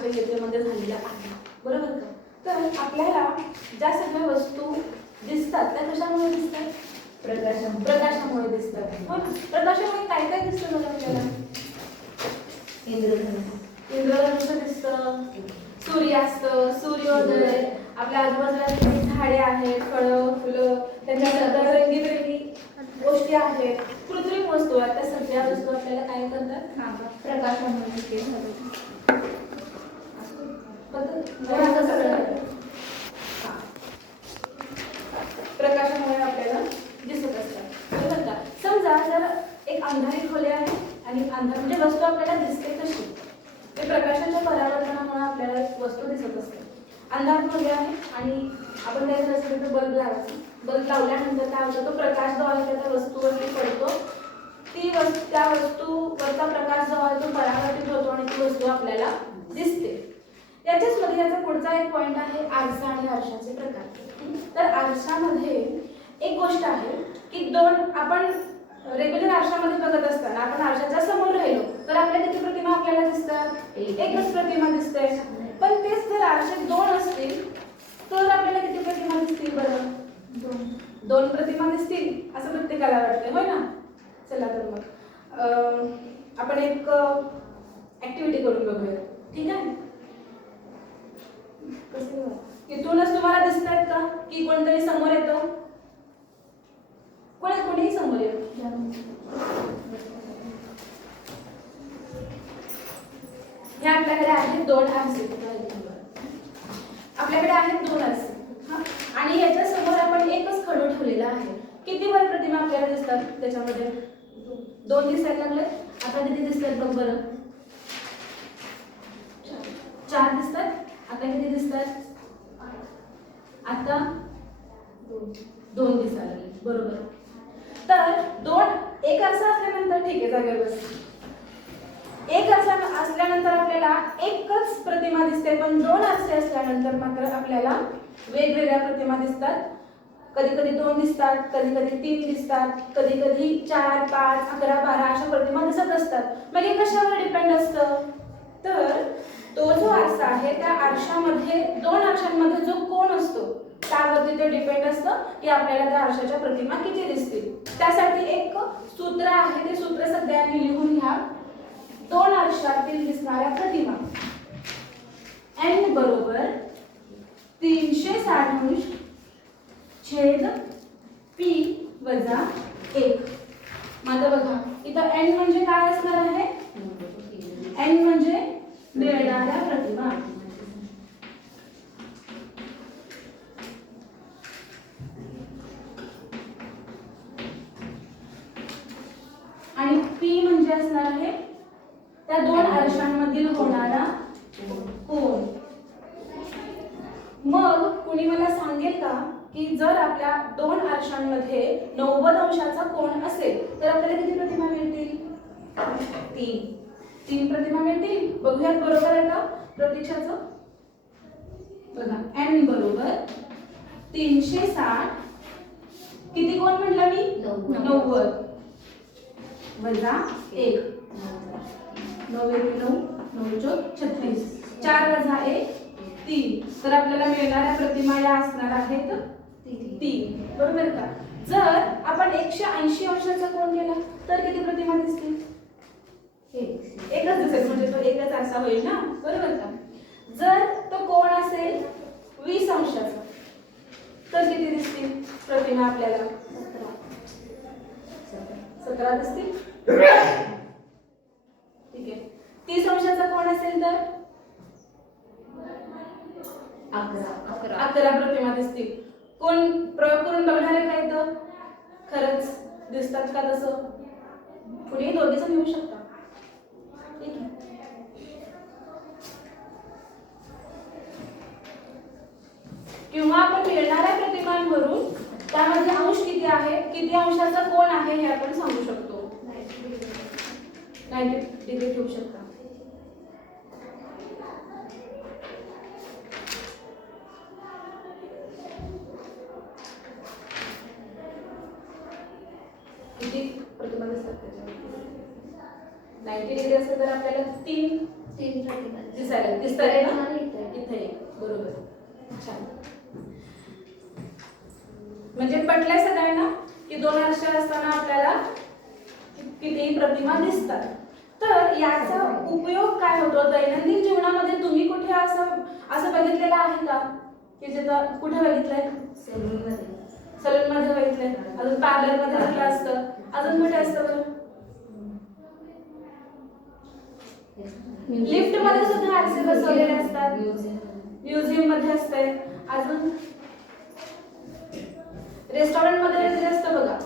मागच्या चित्रेमध्ये झालेला आहे. बरोबर का? तर आपल्याला ज्या सगळ्या वस्तू दिसतात त्या कशामुळे दिसतात? प्रकाशामुळे प्रकाशामुळे दिसतात. हो ना? प्रकाशामुळे काय काय दिसतं बघा आपल्याला? इंद्रधनुष्य. इंद्रधनुष्य दिसतं. सूर्यास्त सूर्योदय आपल्या आजूबाजूला झाडे आहेत फळं फुलं त्यांच्या रंगीबेरंगी गोष्टी आहेत. कृत्रिम वस्तू आहेत. त्या सगळ्या वस्तू आपल्याला काय करतात? प्रकाशामुळे ते झालं बरोबर सगळं हा. प्रकाशामुळे आपल्याला दिसत असतात समजा जर एक अंधारी खोली आहे आणि अंधार म्हणजे वस्तू आपल्याला दिसते कशी ते प्रकाशाच्या परावर्तनामुळे आपल्याला वस्तू दिसत असते अंधार खोली आहे आणि आपण काय करायचं तिथे बल्ब लावायचा. बल्ब लावल्यानंतर काय होतं तो प्रकाश जो आहे तो त्या वस्तूवरती पडतो. ती वस्तू त्या वस्तूवरचा प्रकाश जो आहे तो परावर्तित होतो आणि ती वस्तू आपल्याला दिसते. याच्याच मध्ये याचा पुढचा एक पॉइंट आहे आरसा आणि आरशाचे प्रकार. तर आरशामध्ये एक गोष्ट आहे की दोन आपण रेग्युलर आरशामध्ये बघत असताना आपण आरशाच्या समोर राहिलो तर आपल्या किती प्रतिमा आपल्याला दिसतात? एकच प्रतिमा दिसते. पण तेच जर आरशात दोन असतील तर आपल्याला किती प्रतिमा दिसतील बरं? दोन दोन प्रतिमा दिसतील असं प्रत्येकाला वाटतंय. होय ना? चला तर मग. आपण एक ऍक्टिव्हिटी करून बघूया. ठीक आहे? कसं इथूनच तुम्हाला दिसत आहेत का? की कोणतरी समोर येतं? कोणी कोणीही समोर येतं हे आपल्याकडे आहेत दोन आरसे. आपल्याकडे आहेत दोन आरसे. आणि याच्या समोर आपण एकच खडू ठेवलेला आहे. किती वर प्रतिमा आपल्याला दिसतात त्याच्यामध्ये? दोन दिसायला लागले आता किती दिसतात बघ बरं. चार दिसतात? आता किती दिसतात? आता दोन दिसायला बरोबर. तर दोन एक आरसा असल्यानंतर ठीक आहे जागेवर बस. एक आरसा असल्यानंतर आपल्याला एकच प्रतिमा दिसते पण दोन आरसे असल्यानंतर मात्र आपल्याला वेगवेगळ्या प्रतिमा दिसतात. कधी कधी दोन दिसतात कधी कधी तीन दिसतात कधी कधी चार पाच अकरा बारा अशा प्रतिमा दिसत असतात. म्हणजे कशावर डिपेंड असतं? तर तो जो आरसा आहे त्या आरशामध्ये दोन आरशांमध्ये जो कोण असतो त्यावरती ते डिपेंड असतं की आपल्याला त्या आरशाच्या प्रतिमा किती दिसतील. त्यासाठी एक सूत्र आहे ते सूत्र सगळ्यांनी लिहून घ्या. दोन आरशातील दिसणाऱ्या प्रतिमा. एन बरोबर तीनशे साठ छेद पी वजा एक. माझं बघा इथं एन म्हणजे काय असणार आहे? एन म्हणजे मिळणाऱ्या प्रतिमा आणि पी म्हणजे असणार आहे त्या दोन आरशांमधील होणारा कोण मग कुणी मला सांगेल का की जर आपल्या दोन आरशांमध्ये नव्वद अंशाचा कोण असेल तर आपल्याला किती प्रतिमा मिळतील? तीन. तीन प्रतिमा मिळतील? बघूयात बरोबर आहे का प्रतीक्षाचं? बघा एन बरोबर तीनशे साठ. किती कोण म्हटलं मी? नव्वद. वजा एक. नऊ एक नऊ नऊ चौक छत्तीस. चार वजा एक तीन. तर आपल्याला मिळणाऱ्या प्रतिमा या असणार आहेत तीन. बरोबर का? जर आपण एकशे ऐंशी अंशाचा कोण केला तर किती प्रतिमा दिसतील? एकच दिसेल म्हणजे तो एकच आरसा होईल ना? बरोबर का? जर तो कोण असेल वीस अंशाचा तर किती दिसतील? प्रतिमा आपल्याला? सतरा. दिसतील? ठीक आहे. तीस अंशाचा कोण असेल तर? अकरा. अकरा. प्रतिमा दिसतील. कोण प्रयोग करून बघणार आहे का इथं? खरंच दिसतात का तसं? कुणी दोघीच मिळू शकता किंवा आपण मिळणाऱ्या प्रतिमांवरून त्यामध्ये अंश किती आहे? किती अंशाचा कोण आहे हे आपण सांगू शकतो. नाईन्टी डिग्री ठेवू शकता. किती? नाईन्टी डिग्री असेल तर आपल्याला तीन तीन दिसायला दिसतंय ना इथे. बरोबर. छान. म्हणजे पटलंय सगळ्यांना की दोन अक्षर असताना आपल्याला कितीही प्रतिमा दिसतात. तर याचा उपयोग काय होतो? दैनंदिन जीवनामध्ये तुम्ही कुठे असं असं बघितलेलं आहे का? की जिथं कुठे बघितलंय? सलून मध्ये. बघितलंय. अजून पार्लरमध्ये असतं. अजून कुठे असतं बरं? लिफ्टमध्ये सुद्धा आरसे बसवलेले असतात. म्युझियममध्ये असते अजून रेस्टॉरंटमध्ये वगैरे असतं बघा.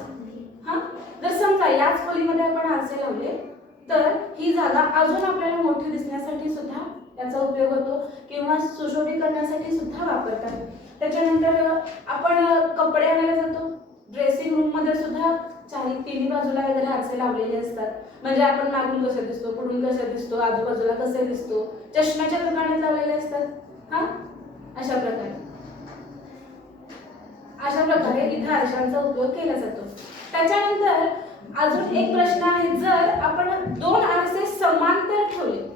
हा? जर समजा याच खोलीमध्ये आपण आरसे लावले तर ही जागा अजून आपल्याला मोठी दिसण्यासाठी सुद्धा त्याचा उपयोग होतो किंवा सुशोभीकरणासाठी सुद्धा वापरतात. त्याच्यानंतर आपण कपडे आणायला जातो. ड्रेसिंग रूममध्ये सुद्धा चारी तिन्ही बाजूला वगैरे आरसे लावलेले असतात. म्हणजे आपण मागून कसे दिसतो पुढून कसे दिसतो आजूबाजूला कसे दिसतो चष्म्याच्या दुकानात लावलेले असतात. हा? अशा प्रकारे. अशा प्रकारे इथे आरशांचा उपयोग केला जातो. त्याच्यानंतर अजून एक प्रश्न आहे जर आपण दोन आरसे समांतर ठेवले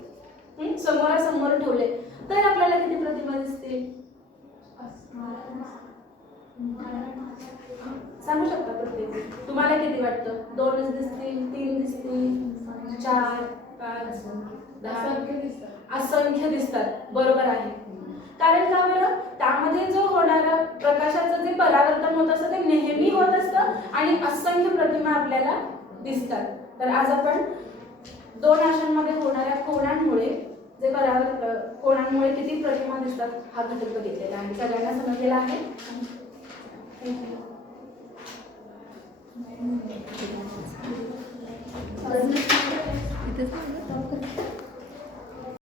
समोरासमोर ठेवले तर आपल्याला किती प्रतिमा दिसतील? सांगू शकता प्रत्येक तुम्हाला किती वाटतं? दोनच दिसतील तीन दिसतील चार पाच दहा? असंख्य दिसतात. बरोबर आहे. कारण का बरं? त्यामध्ये जो होणारा प्रकाशाचं जे परावर्तन होत असतं ते नेहमी होत असतं आणि असंख्य प्रतिमा आपल्याला दिसतात. तर आज आपण दोन आशांमध्ये होणाऱ्या कोणांमुळे जे परावर्तन कोणांमुळे किती प्रतिमा दिसतात हा घटक बघितलेला आहे. सगळ्यांना समजलेला आहे? Thank ഇത് സാധനം